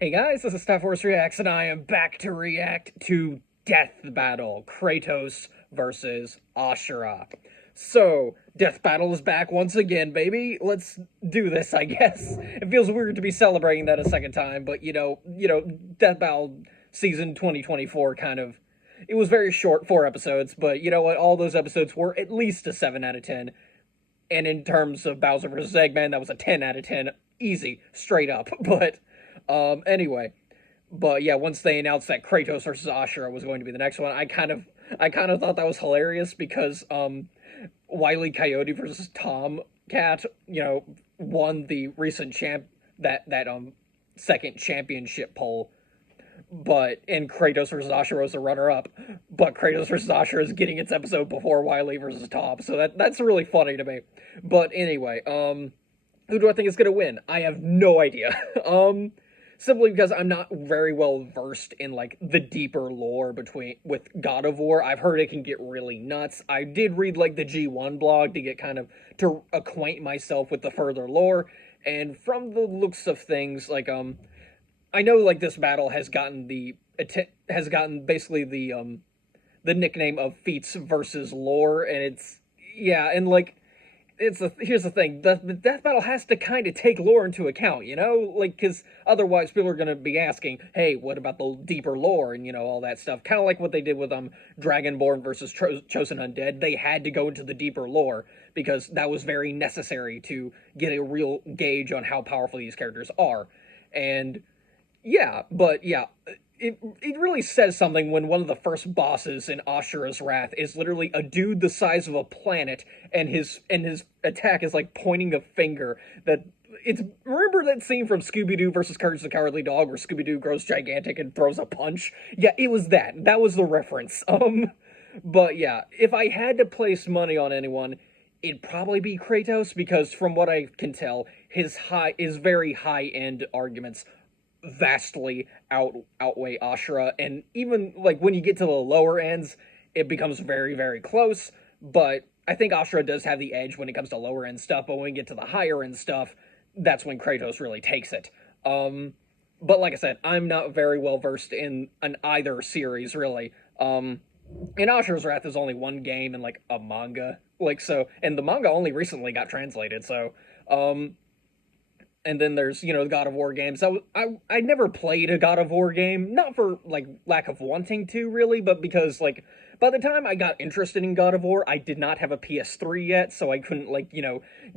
Hey guys, this is Star Force Reacts, and I am back to react to Death Battle, Kratos versus Asura. So, Death Battle is back once again, baby. Let's do this, I guess. It feels weird to be celebrating that a second time, but Death Battle season 2024 kind of, it was very short, 4 episodes, but you know what? All those episodes were at least a 7 out of 10. And in terms of Bowser vs. Eggman, that was a 10 out of 10. Easy, straight up. Anyway. But yeah, once they announced that Kratos versus Asura was going to be the next one, I kind of thought that was hilarious because Wile E. Coyote versus Tom Cat, won the recent second championship poll. And Kratos versus Asura was the runner-up, but Kratos versus Asura is getting its episode before Wile versus Tom, so that's really funny to me. But anyway, who do I think is gonna win? I have no idea. Simply because I'm not very well versed in like the deeper lore with God of War. I've heard it can get really nuts. I did read like the G1 blog to get to acquaint myself with the further lore, and from the looks of things, I know like this battle has gotten basically the nickname of Feats versus Lore, and here's the thing, the death battle has to kind of take lore into account, because otherwise people are going to be asking, hey, what about the deeper lore and all that stuff, kind of like what they did with Dragonborn versus Chosen Undead. They had to go into the deeper lore because that was very necessary to get a real gauge on how powerful these characters are. And it really says something when one of the first bosses in Ashura's Wrath is literally a dude the size of a planet, and his attack is like pointing a finger. Remember that scene from Scooby-Doo versus Courage the Cowardly Dog where Scooby-Doo grows gigantic and throws a punch? Yeah, it was that. That was the reference. But yeah, if I had to place money on anyone, it'd probably be Kratos, because from what I can tell, his very high-end arguments vastly outweigh Asura, and even like when you get to the lower ends, it becomes very, very close. But I think Asura does have the edge when it comes to lower end stuff, but when we get to the higher end stuff, that's when Kratos really takes it. But like I said, I'm not very well versed in either series, really. And Ashura's Wrath is only one game and like a manga, and the manga only recently got translated, so and then there's, the God of War games. I never played a God of War game, not for, lack of wanting to, really, but because, by the time I got interested in God of War, I did not have a PS3 yet, so I couldn't,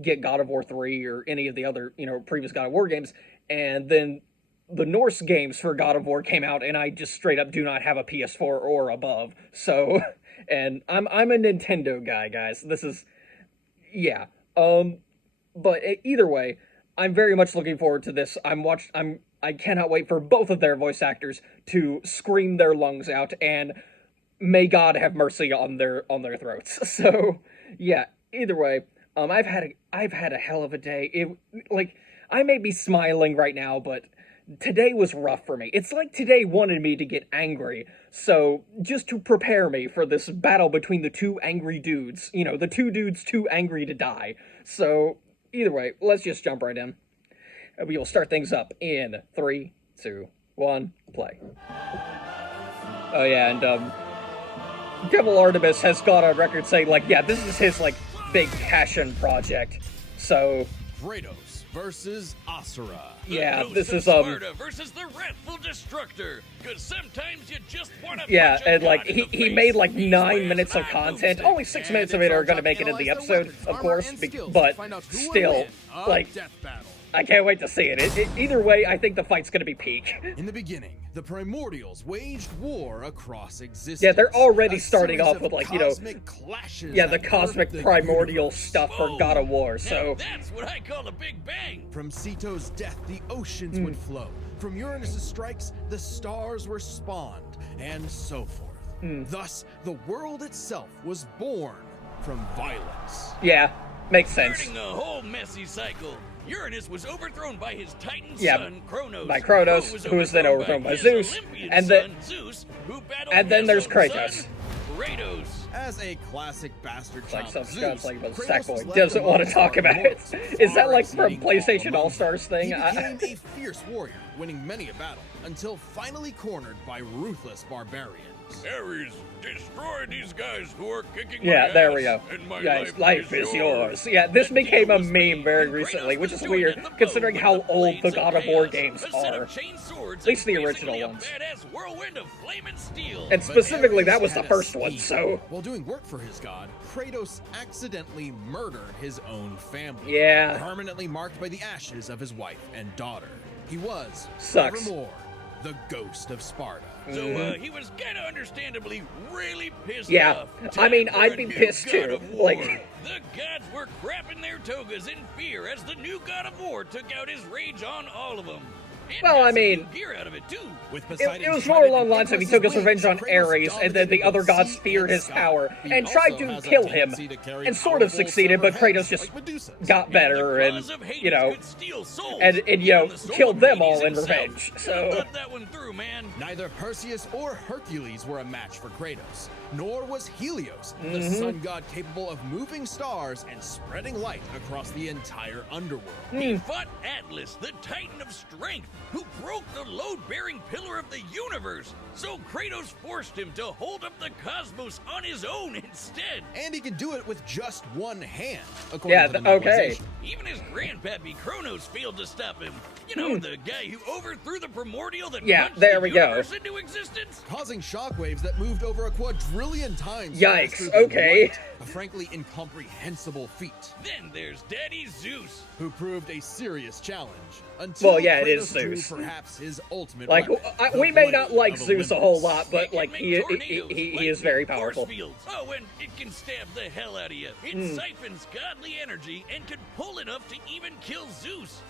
get God of War 3 or any of the other, previous God of War games. And then the Norse games for God of War came out, and I just straight up do not have a PS4 or above. So, and I'm a Nintendo guy, guys. This is, yeah. But either way, I'm very much looking forward to this. I cannot wait for both of their voice actors to scream their lungs out, and may God have mercy on their throats. So, yeah. Either way, I've had a hell of a day. I may be smiling right now, but today was rough for me. It's like today wanted me to get angry. So, just to prepare me for this battle between the two angry dudes, the two dudes too angry to die. So, either way, let's just jump right in. We will start things up in 3, 2, 1, play. Oh yeah, and Devil Artemis has gone on record saying, this is his, big passion project. So, Kratos versus Asura. Yeah, this is Sparta versus the Wrathful Destructor. Cause sometimes you just want to. Yeah, and he made 9 minutes of content. Only 6 minutes of it are gonna make it in the episode, of course. But still, I can't wait to see it. Either way, I think the fight's gonna be peak. In the beginning, the Primordials waged war across existence. Yeah, they're already starting off with clashes. Yeah, the cosmic primordial stuff for God of War. So that's what I call a big bang. From Ceto's death, the oceans would flow. From Uranus's strikes, the stars were spawned, and so forth. Thus, the world itself was born from violence. Yeah, makes sense. Starting the whole messy cycle, Uranus was overthrown by his Titan son, Kronos. By Kratos, who was then overthrown by Zeus. And then there's Kratos. As a classic bastard It's like child some of Zeus, guy's like, but Kratos was Sackboy left doesn't want to amongst talk about it. mortals, Is that far like from exceeding all PlayStation among All-Stars them. thing? He became a fierce warrior, winning many a battle, until finally cornered by ruthless barbarians. Ares, destroy these guys who are kicking my Yeah, there ass, we go. and my Yeah, life is yours. yours. Yeah, this The became deal a was made meme very when recently, Kratos which was is doing weird at the bow considering with how the old the blades God of chaos, War games a set are. of chain swords, At least the and original basically a ones. badass whirlwind of flame and steel. And But specifically, that Ares was the had a first one, scheme. so... While doing work for his god, Kratos accidentally murdered his own family. Yeah. Permanently marked by the ashes of his wife and daughter. He was, Sucks. forevermore, the ghost of Sparta. So, he was kind of understandably really pissed Yeah, off. I mean, Time for I'd a be new pissed God too, of War. like- The gods were crapping their togas in fear as the new God of War took out his rage on all of them. And Well, got I some mean- new gear out of it too. With It Poseidon's was more trident along and the lines of he Icarus's took his wings, revenge on Kratos Ares, and then the dominated other both gods sea feared and his sky. power He and tried also to has a kill him, tendency to carry and sort of powerful succeeded, but severed Kratos heads just like Medusa's. got better And and, the claws of Hades you know, could steal souls, and you know, even the soul killed of them Hades all in himself. revenge, so... Thought that one through, man. Neither Perseus or Hercules were a match for Kratos, nor was Helios, the Mm-hmm. sun god capable of moving stars and spreading light across the entire underworld. He fought Atlas, the Titan of Strength, who broke the load-bearing pillar of the universe. So Kratos forced him to hold up the cosmos on his own instead. And he can do it with just one hand, according Yeah, to the okay. novelization. Even his grandpappy Kronos failed to stop him. You know, the guy who overthrew the primordial that Yeah, punched there the we go. universe into existence. Causing shockwaves that moved over a quadrillion times. Yikes, faster than okay. light, a frankly incomprehensible feat, Then there's Daddy Zeus. who proved a serious challenge. Until Well, yeah, it is Kratos drew Zeus. perhaps his ultimate Like, weapon, the we may not blade like of Zeus a whole Olympus. lot, but, It can like, make he tornadoes, is lightning, very force powerful. fields. Oh, and it can stab the hell out of you. It siphons godly energy and can pull enough to even kill Zeus.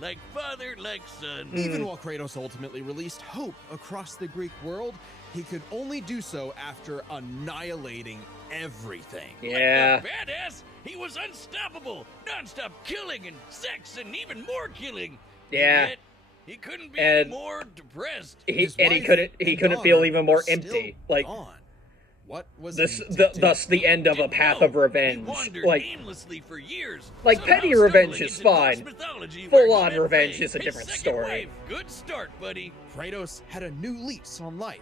Like father, like son. Even while Kratos ultimately released hope across the Greek world, he could only do so after annihilating everything. Yeah. Like a badass, he was unstoppable. Non-stop killing and sex and even more killing. Yeah. And yet, he couldn't be And- any more depressed. His He wife couldn't and feel daughter even more were still empty. Like, gone. What was thus he to do? the end of a Didn't path know. of revenge. He wandered Like, aimlessly for years. like, somehow petty revenge stumbling is into Norse fine. mythology where he Full-on met revenge Faye, is a his different second story. wife. Good start, buddy. Kratos had a new lease on life,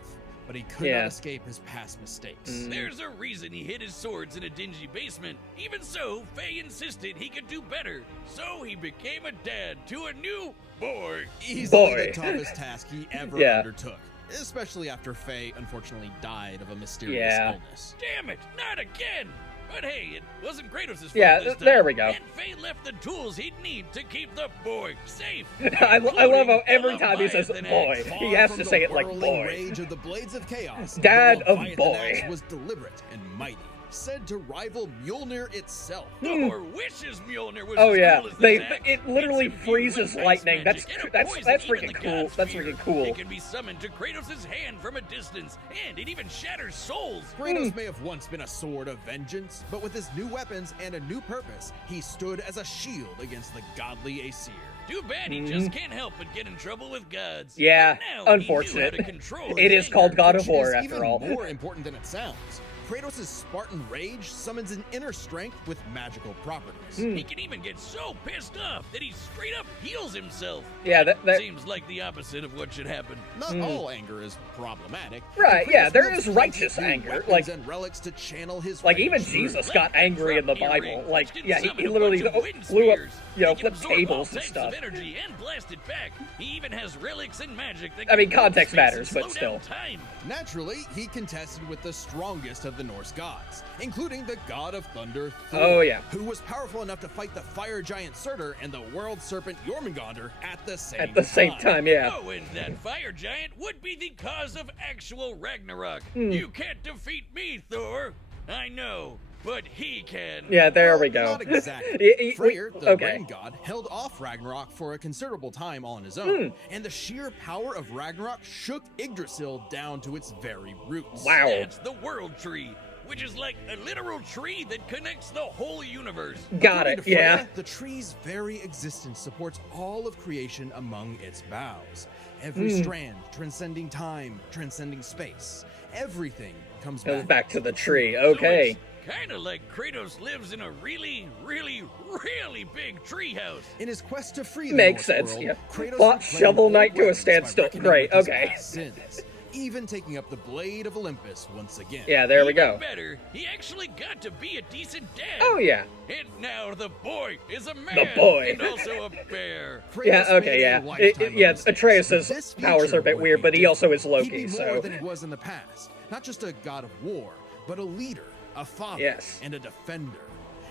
but he could Yeah. not escape his past mistakes. There's a reason he hid his swords in a dingy basement. Even so, Faye insisted he could do better. So he became a dad to a new boy. Easily Boy. the toughest task he ever Yeah. undertook, especially after Faye unfortunately died of a mysterious Yeah. illness. Damn it, not again! But hey, it wasn't Kratos' fault Yeah, this time. there we go. And Faye left the tools he'd need to keep the boy safe. I love how every including time he says Leviathan boy, axe. he Far has from to the say it like whirling boy. Rage of the blades of chaos. Dad the of Leviathan boy. axe was deliberate and mighty, said to rival Mjolnir itself. Thor wishes Mjolnir was Oh as yeah, cool as they this axe. it literally It's imbued freezes with ice lightning. magic and a poison even freaking the cool. gods That's fear. freaking cool. It can be summoned to Kratos' hand from a distance, and it even shatters souls. Kratos may have once been a sword of vengeance, but with his new weapons and a new purpose, he stood as a shield against the godly Aesir. Too bad he just can't help but get in trouble with gods. Mm-hmm. Yeah, But now he knew how unfortunate. to control It his is called anger. God of Which War is after even all. more important than it sounds. Kratos' Spartan rage summons an inner strength with magical properties. He can even get so pissed off that he straight up heals himself. Yeah, that Seems like the opposite of what should happen. Not all anger is problematic. Right, and yeah, Kratos there wields is plenty righteous of new anger, weapons like- and relics to channel his Like rage even through. Jesus got angry in the Bible. Like, Which can yeah, summon he a literally bunch of wind blew up, spears. you know, He can flipped absorb all tables and types stuff. of energy and blast it back. He even has relics and magic that I mean, can warp context space and matters, but slow still. down time. Naturally, he contested with the strongest of the Norse gods, including the god of thunder, Thor, Oh, yeah. who was powerful enough to fight the fire giant Surtur and the world serpent Jormungandr at the same At the same time, yeah. Oh, and that fire giant would be the cause of actual Ragnarok. Hmm. You can't defeat me, Thor. I know, but he can. Yeah, there we go. Not exactly. Freyr, the okay. rain god, held off Ragnarok for a considerable time on his own, and the sheer power of Ragnarok shook Yggdrasil down to its very roots. Wow. That's the world tree. which is like a literal tree that connects the whole universe. Got According it, to Freya, yeah. The tree's very existence supports all of creation among its boughs. Every strand transcending time, transcending space. Everything comes Goes back to the tree, okay. So kind of like Kratos lives in a really, really, really big treehouse. In his quest to free the Makes Norse sense, world, yeah. Kratos Brought reclaimed Shovel old Knight to a weapons by standstill. reckoning Great, with his okay. past sins, even taking up the blade of Olympus once again. Yeah, there we Even go. better, he actually got to be a decent dad. Oh, yeah. And now the boy is a man. The boy. And also a bear. Yeah, Kratos okay, made a yeah. lifetime of Yeah, mistakes, Atreus' but this powers are a bit future weird, would but be he also is different. Loki, He'd be so... more than he was in the past. Not just a god of war, but a leader, a father, Yes. and a defender.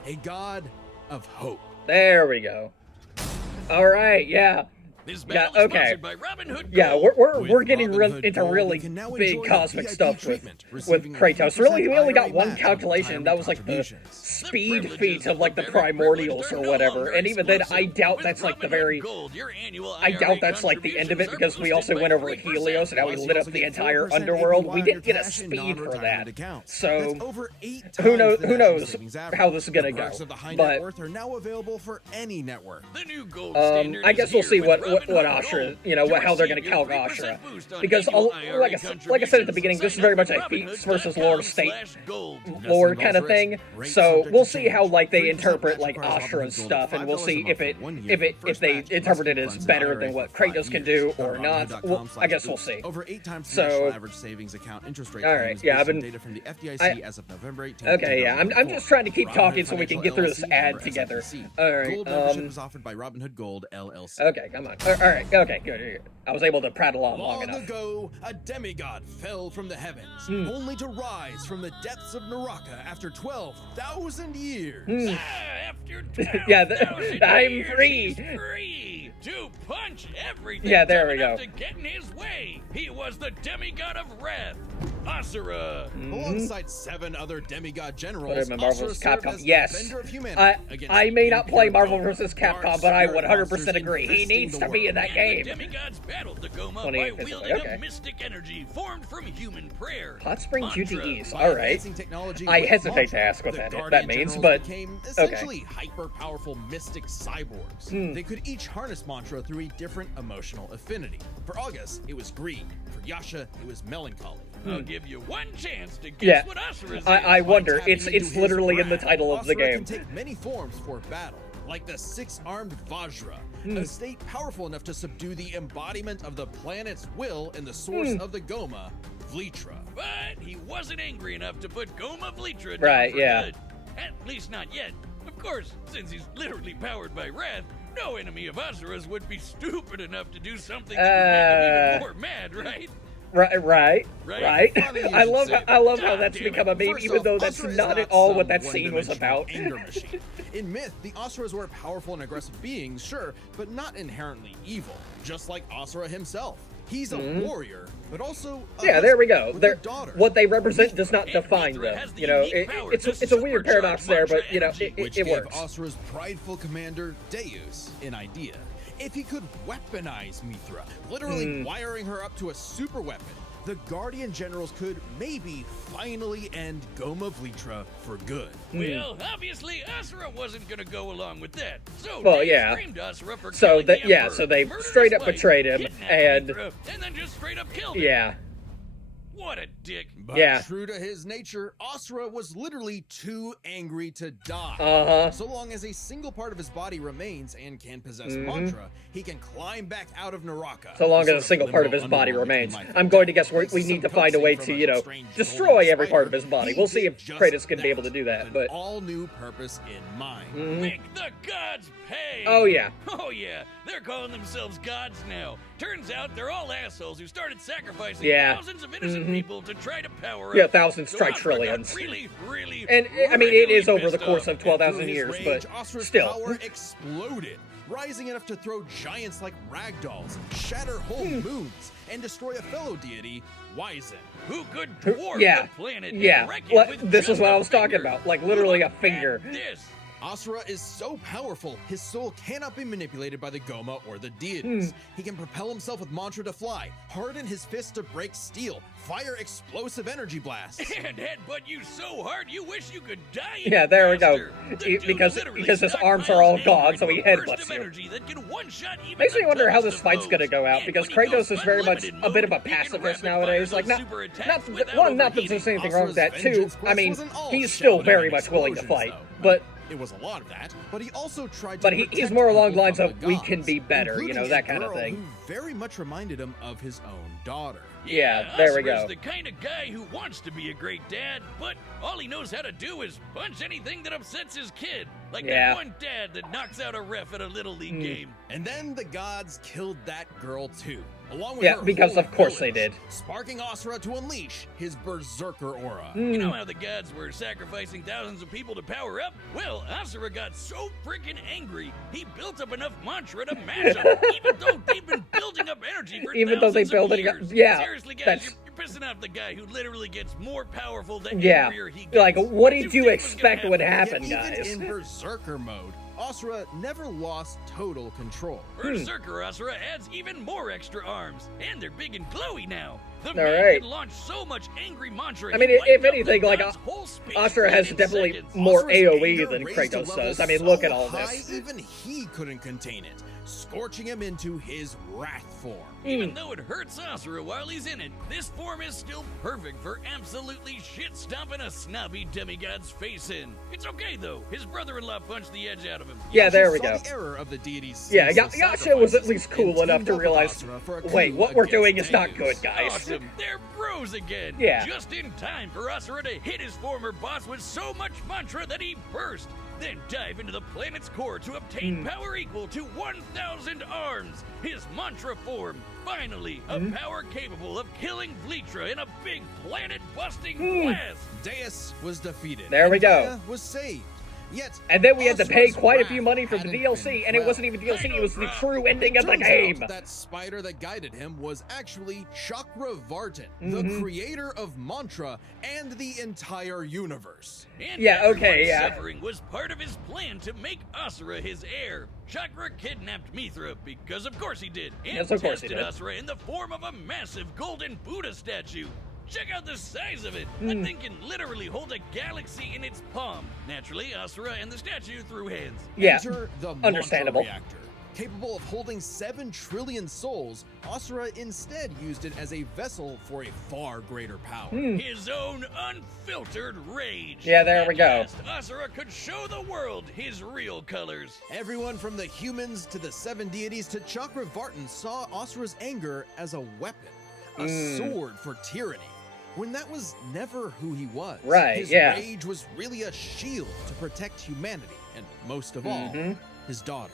A god of hope. There we go. Alright, yeah. This Yeah, battle is okay. sponsored by Robin Hood Yeah, Gold. we're With getting Robin Hood into Gold, really you can now big enjoy cosmic VIP stuff treatment, with receiving a Kratos. 50% Really, we only got IRA one match on calculation. That was like the contributions. speed The feat of like the privileges primordials of or the very whatever. privileged are And even then, no I longer doubt exclusive. that's like the With Robin very... Hood Gold, your annual I doubt IRA that's like the end of it, contributions because we are also boosted went by over 3%. Helios and how we Plus, you lit up also the get entire 4% underworld. We APY didn't get a cash in speed for non-retirement that. accounts. So, That's over 8 who knows? times the Who national knows savings average. how this is gonna The go? perks of the high But net worth are now available for any network. The new gold standard I is guess we'll here see with what Robin what Hood Ashura, Gold. you know, To how they're going receive to your calc 3% Ashura, boost on because annual like I said at the beginning, this is very much a feats versus lore state lore kind of thing. So we'll see how like they interpret like Ashura's stuff, and we'll see if they interpret it as better than what Kratos can do or not. Well, I guess we'll see. Over 8 times the So- national average savings account interest rate. All right, claims yeah, based I've on been- data from the FDIC I- as of November 18th. Okay, yeah, I'm 2024. just trying to keep Robinhood talking so we can Financial get through this LLC, ad member together. SIPC. All right, Gold membership is offered by Robinhood Gold LLC. Okay, come on. All right, okay, good. I was able to prattle on long Long enough. ago, a demigod fell from the heavens, Hmm. only to rise from the depths of Naraka after 12,000 years. After Yeah, 12,000 I'm years, free. he's free to punch everything. Yeah, there tough we enough go. To get in his way, he was the demigod of wrath, Asura. Alongside 7 other demigod Put generals, him in Marvel Asura vs. served Capcom. as Yes, defender of humanity against I may not play impure Marvel gold, vs. dark Capcom, but I spirit 100% monsters agree. He infesting needs the to be in world. that game. The demigods battled the Goma 28 by physically, wielding okay. a mystic energy formed from human prayer. Hot Spring mantra. QTEs. By All right. advancing technology I with hesitate to mantra, ask what the that Guardian means, generals but became okay. essentially hyper-powerful mystic cyborgs. Hmm. They could each harness mantra through a different emotional affinity. For August, it was greed. For Yasha, it was melancholy. I'll give you one chance to guess Yeah. what Asura is. I By wonder. tapping It's into his literally in the wrath, title of the Asura game. can take many forms for battle, like the 6-armed Vajra, Hmm. a state powerful enough to subdue the embodiment of the planet's will and the source Hmm. of the Goma, Vlitra. But he wasn't angry enough to put Goma Vlitra down Right, for yeah. good. At least not yet. Of course, since he's literally powered by wrath, no enemy of Asura's would be stupid enough to do something that would make him even more mad, right? Right. Funny you I should love say I love that. how that's God damn become a meme, First even off, though that's Asura is not at not all what some that scene was one-dimensional about. Anger machine. In myth, the Asuras were powerful and aggressive beings, sure, but not inherently evil. Just like Asura himself, he's a warrior, but also a Yeah, there we go. husband with They're, a daughter. what they represent does not define Mithra them. has the You know, unique power it's to a weird supercharge paradox there, but mantra you know, energy, which it gave works. Asura's prideful commander Deus an idea. If he could weaponize Mithra, literally wiring her up to a super weapon, the Guardian generals could maybe finally end Goma Vlitra for good. Well, obviously Asura wasn't gonna go along with that. So Well, Deus yeah. framed Asura for So killing that- the yeah, Emperor, so they murdered straight his up wife, betrayed him, kidnapped and- Mithra, then just straight up killed him. Yeah. What a dick. But Yeah. true to his nature, Asura was literally too angry to die. Uh-huh. So long as a single part of his body remains and can possess mantra, he can climb back out of Naraka. So long as sort a single part of limbo his body underworld remains. between life I'm and going to death. guess we Some need to find a way coaxing to, from you a know, strange destroy golden every part of spider, his body. he We'll see did if just Kratos can be able to that, do that, with but... an all-new purpose in mind. Make the gods pay! Oh, yeah. Oh, yeah. They're calling themselves gods now. Turns out they're all assholes who started sacrificing Yeah. thousands of innocent people to try to power Yeah, up. thousands So try Asura got trillions. Really, And, I mean, it is really over the pissed course off. of And 12,000 through his years, rage, but Asura's still. power exploded, rising enough to throw giants like ragdolls, shatter whole moons, and destroy a fellow deity, Wyzen. Who could dwarf Yeah. the planet Yeah. and wreck it What- with this is just what a I was talking finger. about. Like, literally a Look at finger. This. Asura is so powerful, his soul cannot be manipulated by the Goma or the deities. He can propel himself with mantra to fly, harden his fists to break steel, fire explosive energy blasts. And headbutt you so hard you wish you could die. Yeah, there we go. faster. The dude Because literally his arms are all stockpiles gone, so he angry burst headbutts of you. energy that can one-shot even Makes me the wonder how toughest this of fight's foes. gonna go out, And because when he goes Kratos is very much unlimited a bit of a mode, he can pacifist rapid-fire nowadays. those Like, not, super not, attacks without one, not that overheating. there's anything wrong with that, Asura's too. vengeance I quest mean, wasn't all he's still shouting very and much willing to explosions, fight, though. but... It was a lot of that, but he also tried to But he's protect more along the people lines from of, the we gods, can be better, you know, including that a kind of girl thing. Who very much reminded him of his own daughter. Yeah, there we Asura's go. the kind of guy who wants to be a great dad, but all he knows how to do is punch anything that upsets his kid. Like Yeah. that one dad that knocks out a ref at a Little League game. And then the gods killed that girl too, along with Yeah, her because whole of course they village, did. sparking Asura to unleash his berserker aura. You know how the gods were sacrificing thousands of people to power up? Well, Asura got so freaking angry, he built up enough mantra to match them, even though they've been building up energy for Even though they thousands build of it up- years. yeah, Seriously, guys, that's- you're pissing off the guy who literally gets more powerful the Yeah, angrier he gets. like, what did you think was gonna expect would Yet happen, even guys? in berserker mode, Asura never lost total control. Berserker Asura adds even more extra arms, and they're big and glowy now. The All man right. can launch so much angry mantra. I mean, he wiped if out the anything, like, god's whole space Asura fleet has in definitely seconds. more Asura's AoE anger than raised to Kratos levels does. I mean, so look at all high, this. Even he couldn't contain it, scorching him into his wrath form. Even though it hurts Asura while he's in it, this form is still perfect for absolutely shit-stomping a snobby demigod's face in. It's okay, though. His brother-in-law punched the edge out of him. Yeah, there we Saw go. the error of the deity's Yeah, senseless Yasha was at sacrifices least cool and enough to teamed up with realize, Asura for a wait, coup what we're against doing is not Deus. good, guys. Awesome. They're bros again. Yeah. Just in time for Asura to hit his former boss with so much mantra that he burst. Then dive into the planet's core to obtain power equal to 1,000 arms. His mantra form. Finally, a power capable of killing Vlitra in a big planet-busting blast. Deus was defeated. There we and go. Gaia was saved. Yet, And then we had to pay Asura's quite a few wrath money for the hadn't DLC, been and it quelled. wasn't even DLC, it was the true ending of the Turns game. out that spider that guided him was actually Chakravartin, the creator of Mantra and the entire universe. And Yeah, okay, everyone's yeah. suffering was part of his plan to make Asura his heir. Chakra kidnapped Mithra because of course he did, and Yes, of course he tested did. Asura in the form of a massive golden Buddha statue. Check out the size of it. That thing can literally hold a galaxy in its palm. Naturally, Asura and the statue threw hands. Yeah, Enter the understandable. Mantra reactor. Capable of holding 7 trillion souls, Asura instead used it as a vessel for a far greater power. His own unfiltered rage. Yeah, there At we go. last, Asura could show the world his real colors. Everyone from the humans to the 7 deities to Chakravartin saw Asura's anger as a weapon, a sword for tyranny, when that was never who he was. Right, His yeah. rage was really a shield to protect humanity, and most of all, his daughter.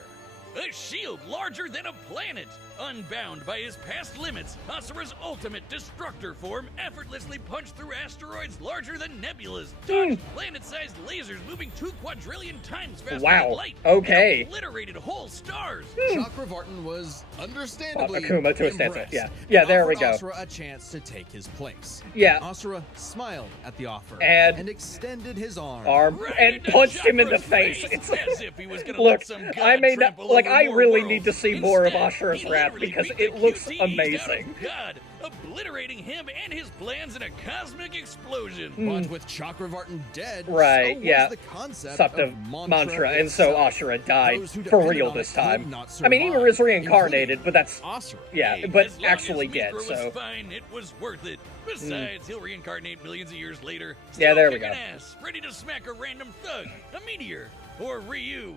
A shield larger than a planet. Unbound by his past limits, Asura's ultimate destructor form effortlessly punched through asteroids larger than nebulas, dodged planet-sized lasers moving 2 quadrillion times faster Wow, than light, okay. and obliterated whole stars. Chakravartin was understandably Akuma to a stance, impressed, yeah. Yeah, and there we offered go. Asura a chance to take his place. Yeah. Asura smiled at the offer And- extended his arm. Right and into punched him in the Chakra's face. It's as if he was gonna look, let some I god may not trample like. over I more really worlds. need to see more of Instead, Ashura's he wrath literally because beat it the looks QTEs out of amazing. God, obliterating him and his plans in a cosmic explosion. But with Chakravartin dead, Right, so yeah. was the concept Sucked of of mantra, mantra, and so itself. Ashura died Those who for depended real on this it could time. not I mean, he survive, was reincarnated, including but that's Asura. yeah, Hey, but as long actually as dead. Mithra So was fine, it was worth it. Besides, he'll reincarnate millions of years later. Yeah, still there we kicking go. Ass, ready to smack a random thug, a meteor, or Ryu,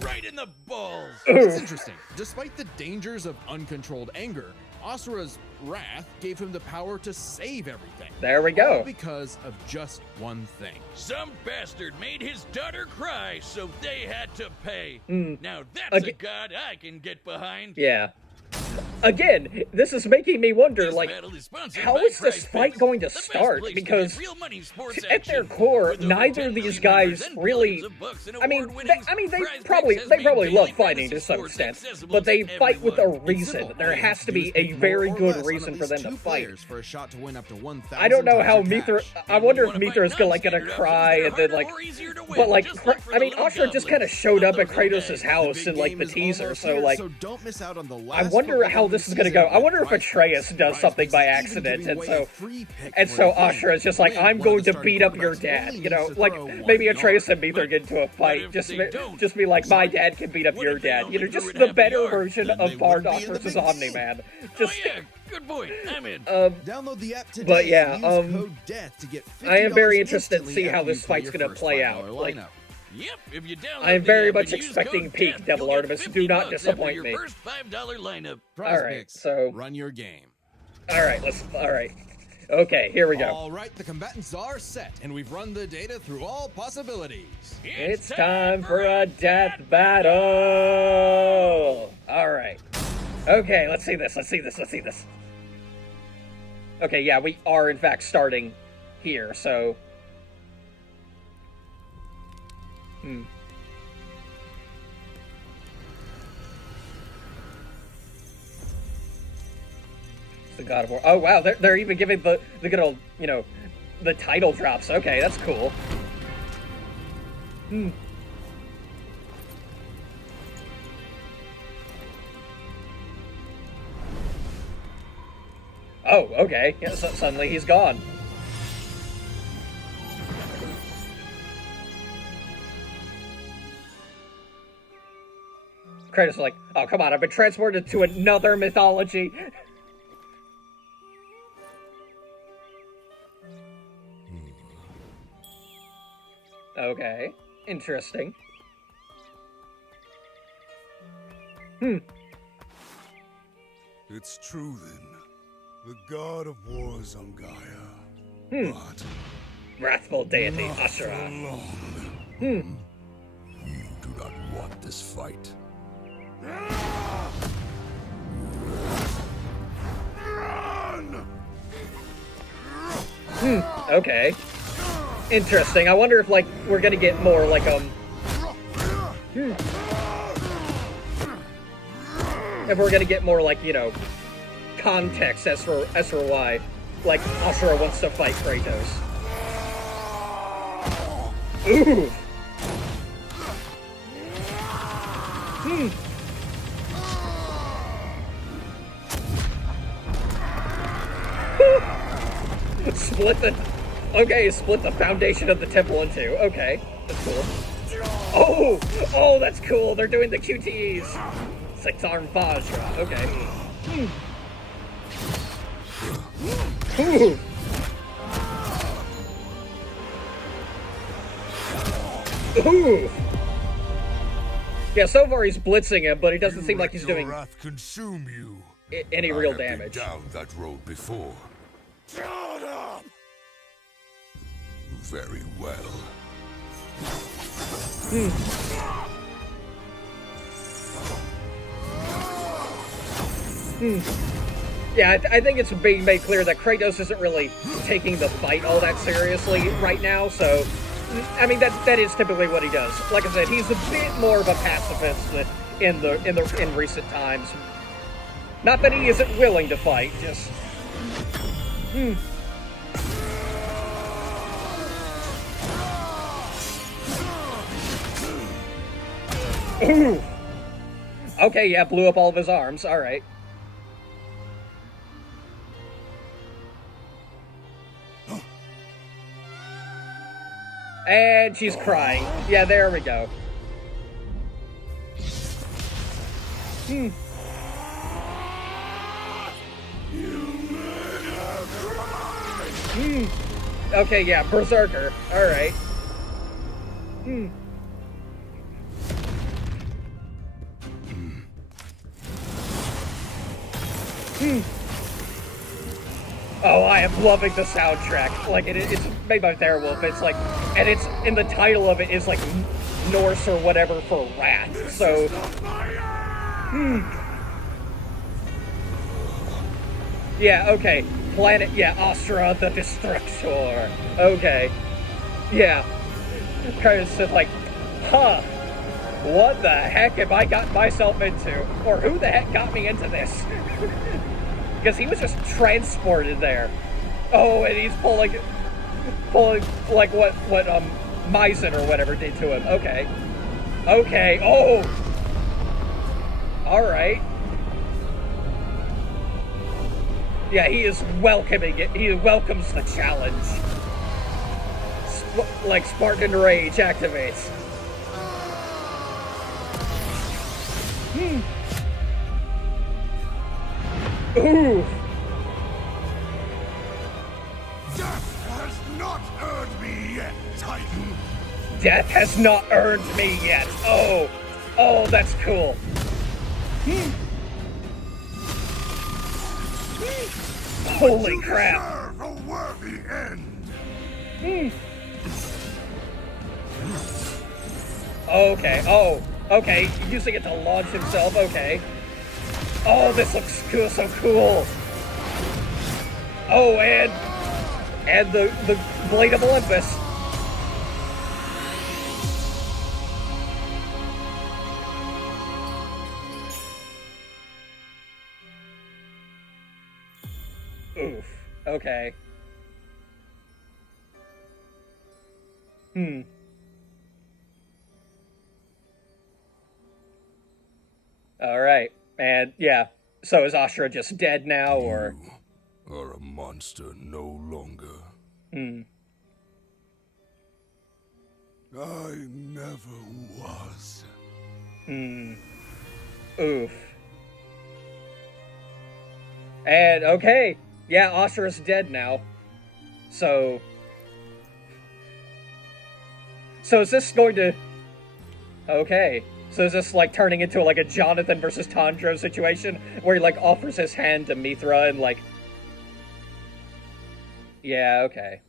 right in the balls. It's interesting. Despite the dangers of uncontrolled anger, Asura's wrath gave him the power to save everything. there we All go. because of just one thing. Some bastard made his daughter cry, so they had to pay. Now that's a Aga- god I can get behind. Yeah. again, this is making me wonder, This like, battle is sponsored how by is this Prize fight Picks, going to the best start? place to Because get real money sports at their action. core, With over neither 10 of these million guys members and really. billions of bucks in I mean, award they winnings, probably Prize Picks has made love daily fighting to fantasy some sports extent, accessible but they to fight with a everyone. It's reason. simple. There All you has have to do be is a pick very more or good less on reason at for least them to two fight. players for a shot to win up to 1,000 I don't know how times your Mithra. cash. I wonder if You wanna Mithra's fight gonna non-standard cry options and that then are like. harder or easier to win, But like, just look for I the mean, little Asura just kind of goblins. showed up at Those little Kratos' guys. house The in big like game the is teaser, almost so here, like. so don't miss out on the I last wonder football how of this the is gonna season go. I with wonder if Prize Atreus Picks. does Prize something Picks by is even accident, giving and away so a free pick and for so the game. Asura is just To like, win, I'm one of going the to starting beat up your quarterbacks dad. only You know, needs to like throw maybe 1 Atreus yard. and Mithra get into a fight. if Just they don't? just be like, my Sorry. dad can beat up What your if they dad. You know, only threw just it the half a better yard? version Then of they wouldn't be in Bardock the versus big Omni game. Man. Oh Just yeah, good point. I'm in. Download the app today. But yeah, Use code DEATH to get I am very $50 interested to instantly see how after you this play fight's your gonna first play $5 out. Like, lineup. Yep, if you download I am very the app much and use expecting code peak DEATH, Devil you'll get Artemis. 50 Do not bucks after disappoint your me. first $5 lineup. Prize Alright, Picks. so- Run your game. alright. Okay, here we go. All right, the combatants are set, and we've run the data through all possibilities. It's time for a death battle! Alright. Okay, let's see this. Okay, yeah, we are in fact starting here, so. It's the God of War. Oh, wow, they're even giving the good old, you know, the title drops. Okay, that's cool. Oh, okay. Yeah, suddenly he's gone. Kratos is like, oh, come on, I've been transported to another mythology. Okay, interesting. It's true then. The god of war is on Gaia. But Wrathful deity, not Asura. for long. You do not want this fight. Okay. Interesting. I wonder if, like, we're gonna get more, like, if we're gonna get more, like, you know, context as for why, like, Asura wants to fight Kratos. Ooh. Split the... Okay, split the foundation of the temple in two. Okay, that's cool. Oh! Oh, that's cool! They're doing the QTEs! Six-arm Vajra. Okay. Ooh. Ooh! Yeah, so far he's blitzing him, but he doesn't seem like he's Let your doing wrath consume you. any I real have been damage. down that road before. Shut up! Very well. Yeah, I think it's being made clear that Kratos isn't really taking the fight all that seriously right now, so... I mean, that is typically what he does. Like I said, he's a bit more of a pacifist in recent times. Not that he isn't willing to fight, just... Ooh! Okay, yeah, blew up all of his arms. Alright. And she's crying. Yeah, there we go. Okay, yeah, Berserker. Alright. Oh, I am loving the soundtrack. Like, it's made by Werewolf. It's like, and it's, in the title of it is like Norse or whatever for wrath. So, Yeah, okay. Planet, yeah, Asura the Destructor. Okay. Yeah. Kratos is like, huh, what the heck have I got myself into? Or who the heck got me into this? Because he was just transported there. Oh, and he's pulling like what Misen or whatever did to him. Okay. Okay, oh! Alright. Yeah, he is welcoming it. He welcomes the challenge. Like Spartan Rage activates. Ooh. Death has not earned me yet, Titan. Death has not earned me yet. Oh. Oh, that's cool. Holy crap. Deserve a worthy end. Okay, oh, okay, using it to launch himself, okay. Oh, this looks cool, so cool. Oh, and the Blade of Olympus. Oof, okay. Alright, and yeah, so is Asura just dead now, or? You are a monster no longer. I never was. Oof. And, okay, yeah, Asura's dead now. So is this going to... Okay. So is this, like, turning into, like, a Jonathan versus Tanjiro situation? Where he, like, offers his hand to Mithra and, like... Yeah, okay.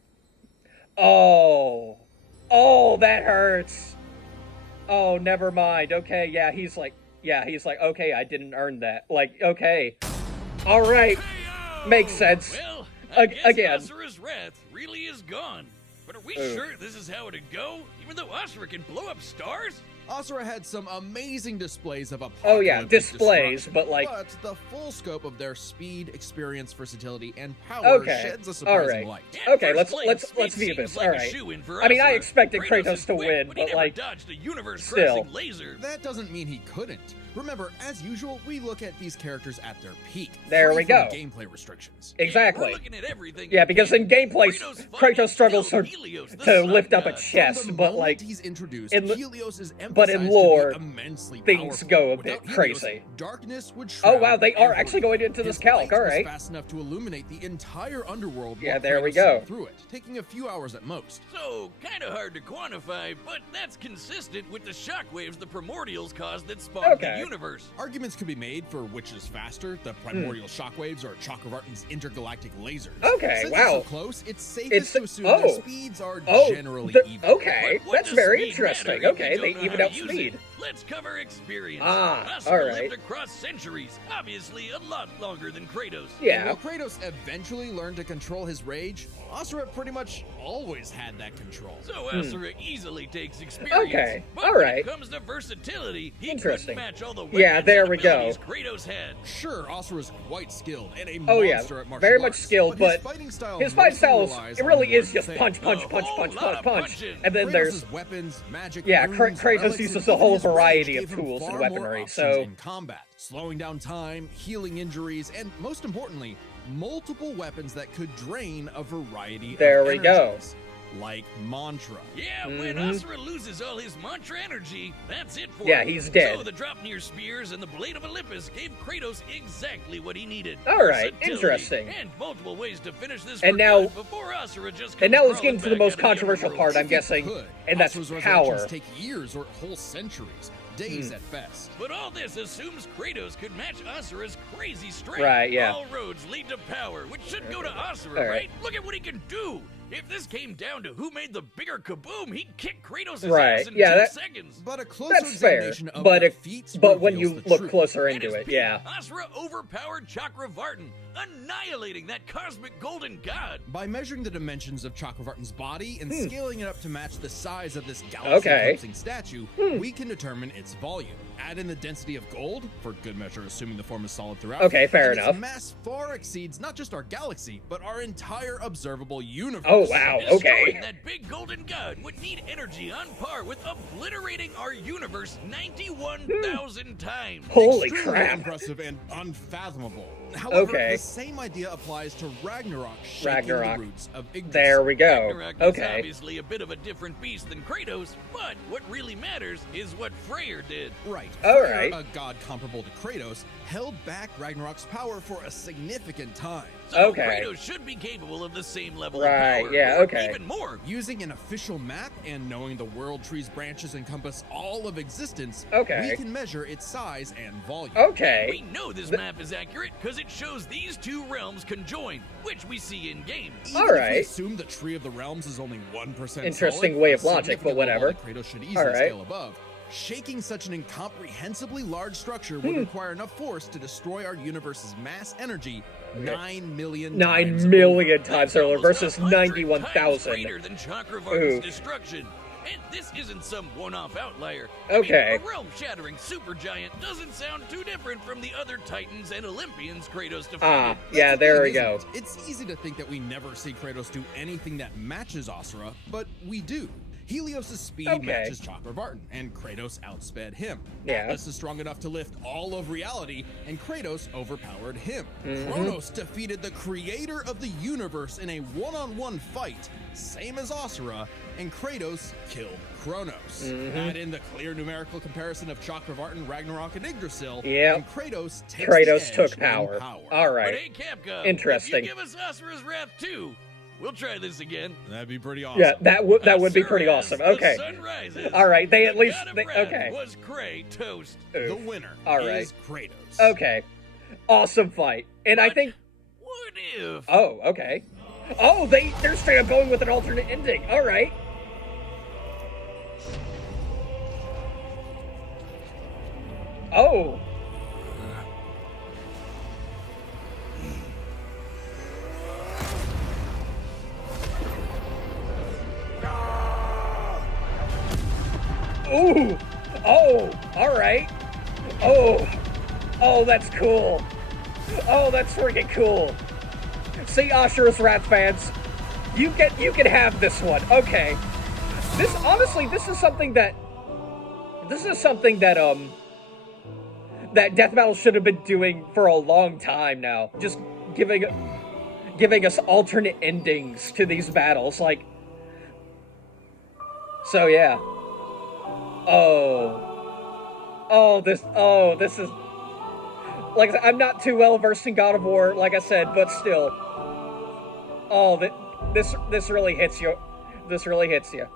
Oh. Oh, that hurts. Oh, never mind. Okay, yeah, he's like, okay, I didn't earn that. Like, okay. Alright. Makes sense. Well, I guess Again. Asura's wrath really is gone. But are we sure this is how it'd go? Even though Asura can blow up stars? Asura had some amazing displays of apocalyptic Oh yeah, displays, destruction, but like... But the full scope of their speed, experience, versatility, and power Okay, sheds a surprising alright. light. At Okay, first let's glance, view it this, seems like alright. a shoo-in for I mean, I Asura. expected Kratos is to quick, win, but he but, never like, dodged a universe-crossing still. laser. That doesn't mean he couldn't. Remember, as usual, we look at these characters at their peak. There free we from go. Gameplay restrictions. Exactly. We're looking at everything Yeah, because in gameplay, Kratos struggles still to Helios, the lift sun up a god. chest, From the but moment like, he's introduced, in the- Helios is but in emphasized lore, to be immensely things powerful. go a Without bit Helios, crazy. darkness would Oh shroud wow, they are everything. actually going into this His calc, light alright. was fast enough to illuminate the entire underworld. Yeah, while there we Kratos go. sailed through it, taking a few hours at most. So, kinda hard to quantify, but that's consistent with the shockwaves the primordials caused that spawned Okay. the universe. Arguments could be made for which is faster, the primordial shockwaves or Chakravartin's intergalactic lasers. Okay, Since wow. it's so close, it's safest to assume oh. their speeds are Oh, generally even. okay, But what that's does very speed interesting. matter if Okay, you don't they know even how out to use speed. it? Let's cover experience. Ah, Asura alright. lived across centuries, obviously a lot longer than Kratos. Yeah. While Kratos eventually learned to control his rage, Asura pretty much always had that control. So Asura easily takes experience. Okay, But alright. when it comes to versatility, he Interesting. couldn't match all the Yeah, weapons there and we go. abilities Kratos had. Sure, Asura's quite skilled and a Oh yeah, monster at martial very much arts, skilled, his but fighting style his fight mostly style relies it on really one is just thing. punch, punch, A punch, whole punch, lot punch, of punch, punching. and then Kratos' there's weapons, magic, yeah, runes, Kratos relics, uses and a whole even his variety rage of gave him tools and far more weaponry, options so- in combat, slowing down time, healing injuries, and most importantly, multiple weapons that could drain a variety There of we go. energies, like mantra. Yeah, when Asura loses all his mantra energy, that's it for Yeah, him. he's dead. So the Dropnir spears and the Blade of Olympus gave Kratos exactly what he needed. Alright, Versatility, interesting. And multiple ways to finish this And for now- good before Asura just and comes now let's get crawling into the back most out of controversial underworld. part, I'm If he guessing, could, and that's Asura's power. resurrections take years or whole centuries, days at best. But all this assumes Kratos could match Asura's crazy strength. Right, yeah. All roads lead to power, which should go to Asura, All right. right? Look at what he can do. If this came down to who made the bigger kaboom, he'd kick Kratos' Right, ass in yeah, 2 seconds. But a closer That's fair, examination of but their if, feats but when reveals you the look truth. closer At into his it, peak, yeah. Asura overpowered Chakravartin, annihilating that cosmic golden god. By measuring the dimensions of Chakravartin's body and scaling it up to match the size of this Okay. galaxy-eclipsing statue, we can determine its volume. Add in the density of gold, for good measure assuming the form is solid throughout. Okay, fair and enough. Its mass far exceeds not just our galaxy, but our entire observable universe. Oh, wow, Destroying okay. that big golden god would need energy on par with obliterating our universe 91,000 times. Holy Extremely crap. impressive and unfathomable. However, Okay. the same idea applies to Ragnarok, shaking Ragnarok. the roots of Yggdrasil. There we go. Ragnarok is Okay. obviously a bit of a different beast than Kratos, but what really matters is what Freyr did. Right. All Freyr, right. a god comparable to Kratos, held back Ragnarok's power for a significant time. So Okay. Kratos should be capable of the same level Right, of power, yeah, or okay. even more. Using an official map and knowing the world tree's branches encompass all of existence, Okay. we can measure its size and volume. We Okay. know this map is accurate because it shows these 2 realms conjoined, which we see in game. Even All if we right. assume the tree of the realms is only 1% Interesting solid, way a of logic, but significant whatever. level that Kratos should easily All right. scale above. Shaking such an incomprehensibly large structure would require enough force to destroy our universe's mass energy 9 million 9 times million over. times earlier Almost versus 100 times 91,000. greater than Chakravartin's Ooh. destruction. And this isn't some one-off outlier. Okay. I mean, a realm-shattering supergiant doesn't sound too different from the other Titans and Olympians Kratos defeated. Ah, That's yeah, the there thing, we isn't go. it? It's easy to think that we never see Kratos do anything that matches Asura, but we do. Helios' speed Okay. matches Chakravartin, and Kratos outsped him. Yeah. Atlas is strong enough to lift all of reality, and Kratos overpowered him. Mm-hmm. Kronos defeated the creator of the universe in a one-on-one fight, same as Asura, and Kratos killed Kronos. Mm-hmm. Add in the clear numerical comparison of Chakravartin, Ragnarok, and Yggdrasil, Yep. and Kratos takes Kratos the edge took in power. All But right. hey, Capcom, Interesting. if you give us Asura's Wrath too, we'll try this again. That'd be pretty awesome. Yeah, that would be pretty Asura as awesome. the Okay. sun rises. All right, they The at least God of they, Wrath okay. was Kratos. The Oof. winner All right. is Kratos. Okay. Awesome fight. And I But think what if? oh, okay. Oh, they're straight up going with an alternate ending. All right. Oh. Ooh. Oh. All right. Oh. Oh, that's cool. Oh, that's freaking cool. See, Asura's Wrath fans, you can have this one. Okay. This honestly, this is something that that Death Battle should have been doing for a long time now. Just giving us alternate endings to these battles, like. So yeah. Oh, this is. Like I said, I'm not too well versed in God of War, like I said, but still. Oh, this really hits you. This really hits you.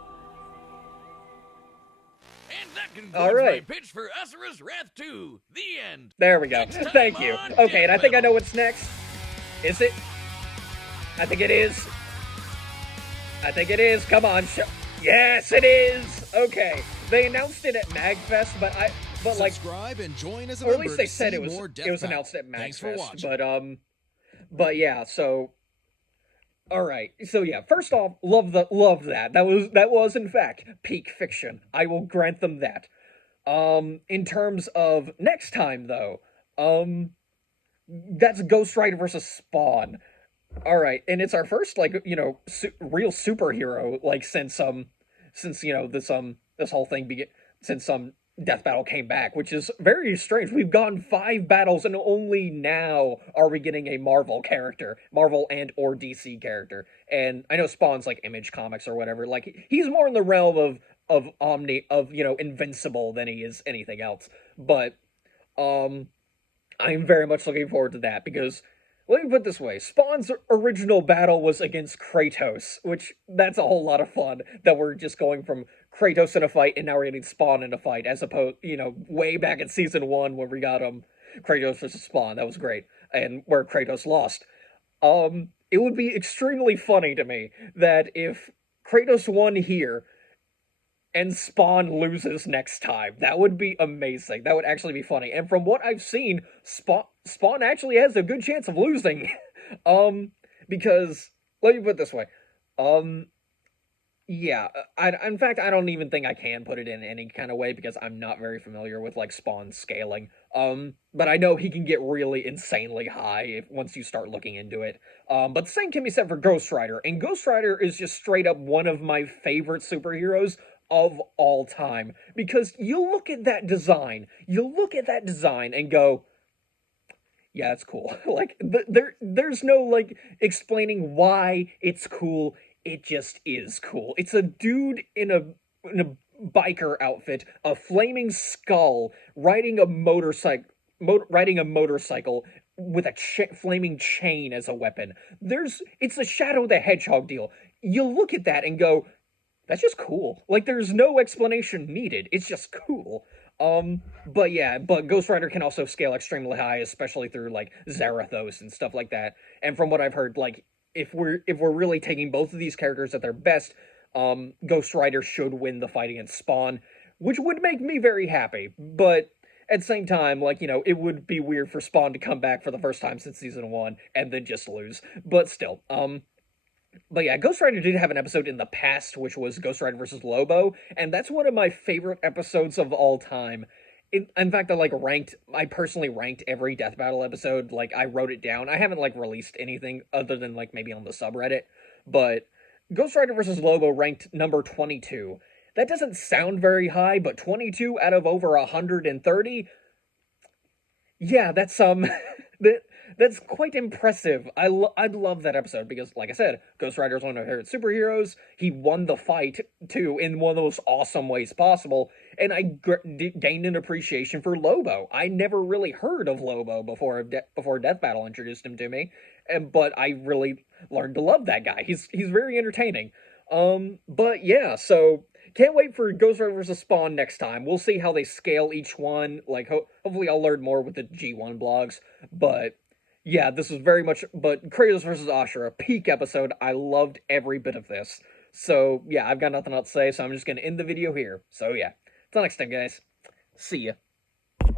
And that concludes All right. my pitch for Asura's Wrath 2. The end. There we go. Next time Thank you. on Okay, and I Death think I know Battle. what's next. Is it? I think it is. I think it is. Come on, yes, it is. Okay, they announced it at MagFest, but like, Subscribe and join as a or at member least they to said see it was more Death it was Battle. announced at Thanks for MagFest, watching. but yeah. So, all right. So yeah. First off, love that. That was in fact peak fiction. I will grant them that. In terms of next time though, that's Ghost Rider versus Spawn. All right, and it's our first real superhero since this whole thing began, since Death Battle came back, which is very strange. We've gone 5 battles and only now are we getting a Marvel character, Marvel and or DC character. And I know Spawn's like Image Comics or whatever. Like he's more in the realm of Invincible than he is anything else. But I'm very much looking forward to that because let me put it this way, Spawn's original battle was against Kratos, which that's a whole lot of fun that we're just going from Kratos in a fight and now we're getting Spawn in a fight as opposed, way back in season 1 when we got Kratos versus Spawn. That was great. And where Kratos lost. it would be extremely funny to me that if Kratos won here and Spawn loses next time. That would be amazing. That would actually be funny. And from what I've seen, Spawn actually has a good chance of losing. Because let me put it this way. Um, yeah, in fact, I don't even think I can put it in any kind of way because I'm not very familiar with like Spawn scaling. But I know he can get really insanely high once you start looking into it. But the same can be said for Ghost Rider, and Ghost Rider is just straight up one of my favorite superheroes of all time because you look at that design and go, yeah, it's cool. Like there's no like explaining why it's cool. It just is cool. It's a dude in a biker outfit, a flaming skull, riding a motorcycle with a flaming chain as a weapon. It's a Shadow the Hedgehog deal. You look at that and go, that's just cool. Like there's no explanation needed. It's just cool. But yeah, but Ghost Rider can also scale extremely high, especially through like Zarathos and stuff like that. And from what I've heard, like if we're really taking both of these characters at their best, Ghost Rider should win the fight against Spawn, which would make me very happy. But at the same time, like, you know, it would be weird for Spawn to come back for the first time since season 1 and then just lose. But still, but yeah, Ghost Rider did have an episode in the past, which was Ghost Rider versus Lobo, and that's one of my favorite episodes of all time. In fact, I personally ranked every Death Battle episode, like, I wrote it down. I haven't, like, released anything other than, like, maybe on the subreddit, but Ghost Rider versus Lobo ranked number 22. That doesn't sound very high, but 22 out of over 130? Yeah, that's, that's quite impressive. I love that episode because, like I said, Ghost Rider is one of my favorite superheroes. He won the fight, too, in one of the most awesome ways possible, and I gained an appreciation for Lobo. I never really heard of Lobo before Death Battle introduced him to me, but I really learned to love that guy. He's very entertaining. But yeah, so can't wait for Ghost Rider vs. Spawn next time. We'll see how they scale each one. Like, hopefully I'll learn more with the G1 blogs, but yeah, this was very much, but Kratos vs. Asura, peak episode. I loved every bit of this. So, yeah, I've got nothing else to say, so I'm just going to end the video here. So, yeah, until next time, guys. See ya.